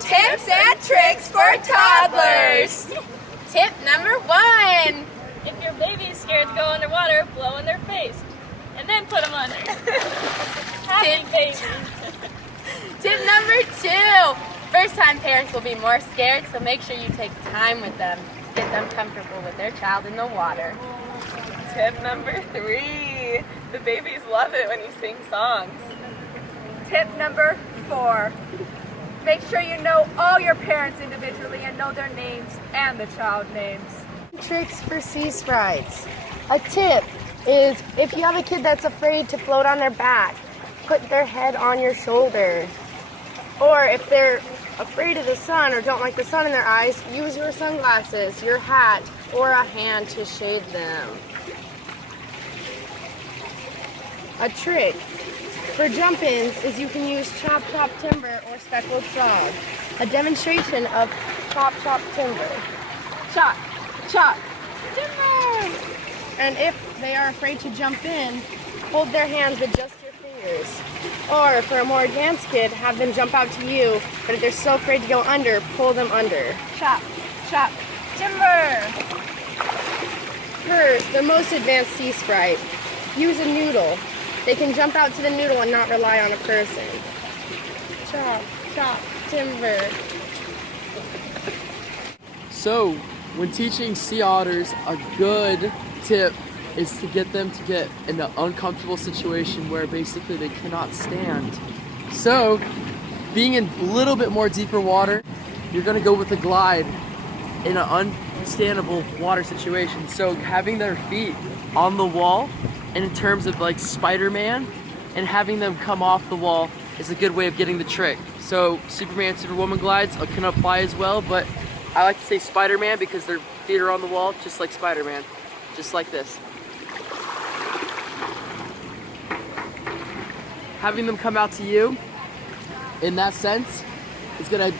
Tips and tricks for toddlers. Tip number 1. If your baby's scared to go underwater, blow in their face and then put them under. Happy baby. Tip number 2. First-time parents will be more scared, so make sure you take time with them to get them comfortable with their child in the water. Tip number 3. The babies love it when you sing songs. Tip number 4. Make sure you know all your parents individually and know their names and the child names. Tricks for sea sprites. A tip is if you have a kid that's afraid to float on their back, put their head on your shoulder. Or if they're afraid of the sun or don't like the sun in their eyes, use your sunglasses, your hat, or a hand to shade them. A trick for jump-ins is you can use chop timber or speckled frog. A demonstration of chop timber. Chop timber! And if they are afraid to jump in, hold their hands with just your fingers. Or for a more advanced kid, have them jump out to you, but if they're so afraid to go under, pull them under. Chop timber! For the most advanced sea sprite, use a noodle. They can jump out to the noodle and not rely on a person. Chop timber. So, when teaching sea otters, a good tip is to get them to get in an uncomfortable situation where basically they cannot stand. So, being in a little bit more deeper water, you're gonna go with a glide in an unstandable water situation. So having their feet on the wall, and in terms of like Spider-Man, and having them come off the wall is a good way of getting the trick. So Superman, Superwoman glides can apply as well, but I like to say Spider-Man because their feet are on the wall, just like Spider-Man, just like this. Having them come out to you, in that sense, is gonna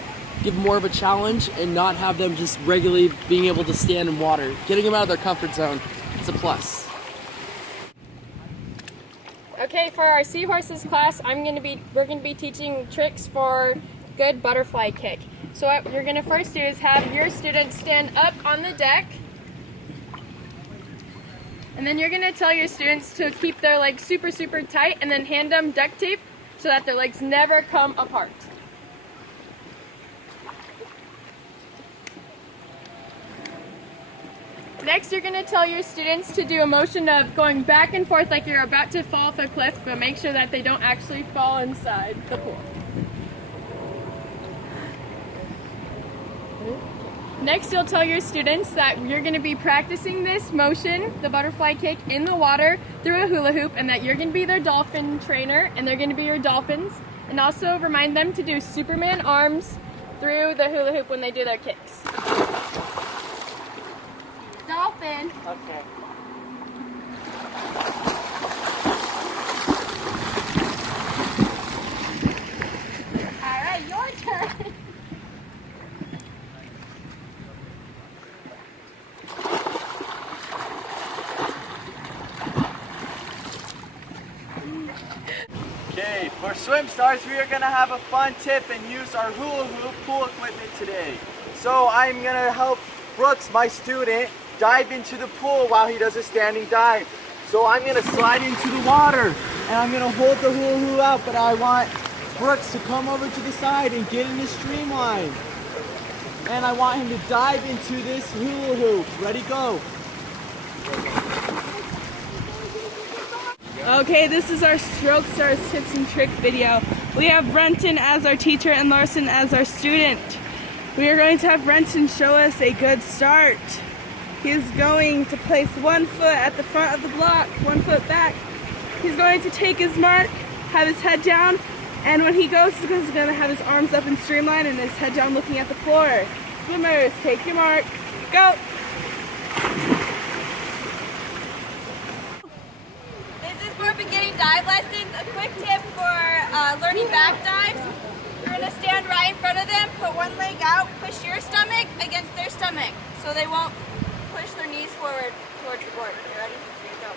give more of a challenge and not have them just regularly being able to stand in water. Getting them out of their comfort zone, it's a plus. Okay, for our seahorses class, we're gonna be teaching tricks for good butterfly kick. So what you're gonna first do is have your students stand up on the deck, and then you're gonna tell your students to keep their legs super tight, and then hand them duct tape so that their legs never come apart. Next, you're going to tell your students to do a motion of going back and forth like you're about to fall off a cliff, but make sure that they don't actually fall inside the pool. Next, you'll tell your students that you're going to be practicing this motion, the butterfly kick, in the water through a hula hoop, and that you're going to be their dolphin trainer, and they're going to be your dolphins. And also remind them to do Superman arms through the hula hoop when they do their kicks. Dolphin. Okay. All right, your turn. Okay, for swim stars, we are going to have a fun tip and use our hula hoop pool equipment today. So I'm going to help Brooks, my student, dive into the pool while he does a standing dive. So I'm going to slide into the water and I'm going to hold the hula hoop out, but I want Brooks to come over to the side and get in the streamline. And I want him to dive into this hula hoop. Ready, go. Okay, this is our Stroke Stars tips and tricks video. We have Brenton as our teacher and Larson as our student. We are going to have Brenton show us a good start. He is going to place one foot at the front of the block, one foot back. He's going to take his mark, have his head down, and when he goes, he's going to have his arms up in streamline and his head down looking at the floor. Swimmers, take your mark, go! This is for beginning dive lessons. A quick tip for learning back dives. You're going to stand right in front of them, put one leg out, push your stomach against their stomach so they won't push their knees forward towards the board. You ready? Here you go.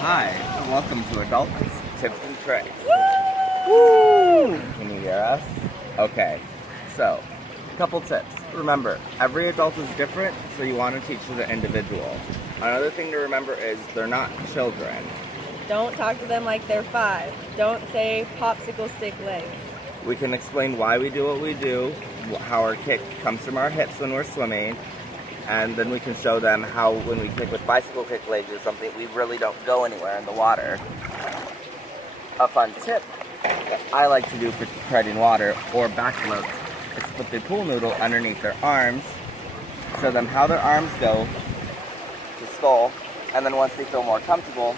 Hi, welcome to Adults. tips and tricks. Woo! Can you hear us? Okay, so a couple tips. Remember, every adult is different, so you want to teach to the individual. Another thing to remember is they're not children. Don't talk to them like they're 5. Don't say popsicle stick legs. We can explain why we do what we do, how our kick comes from our hips when we're swimming, and then we can show them how when we kick with bicycle kick legs or something, we really don't go anywhere in the water. A fun tip that I like to do for treading water or back floats is put the pool noodle underneath their arms, show them how their arms go to skull, and then once they feel more comfortable,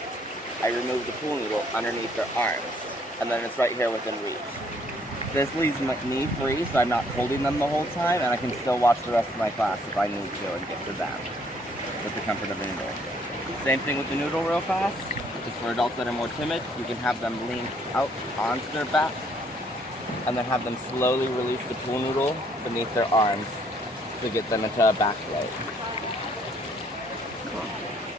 I remove the pool noodle underneath their arms, and then it's right here within reach. This leaves me free, so I'm not holding them the whole time, and I can still watch the rest of my class if I need to and get to them with the comfort of the noodle. Same thing with the noodle real fast. Just for adults that are more timid, you can have them lean out onto their back, and then have them slowly release the pool noodle beneath their arms to get them into a back float.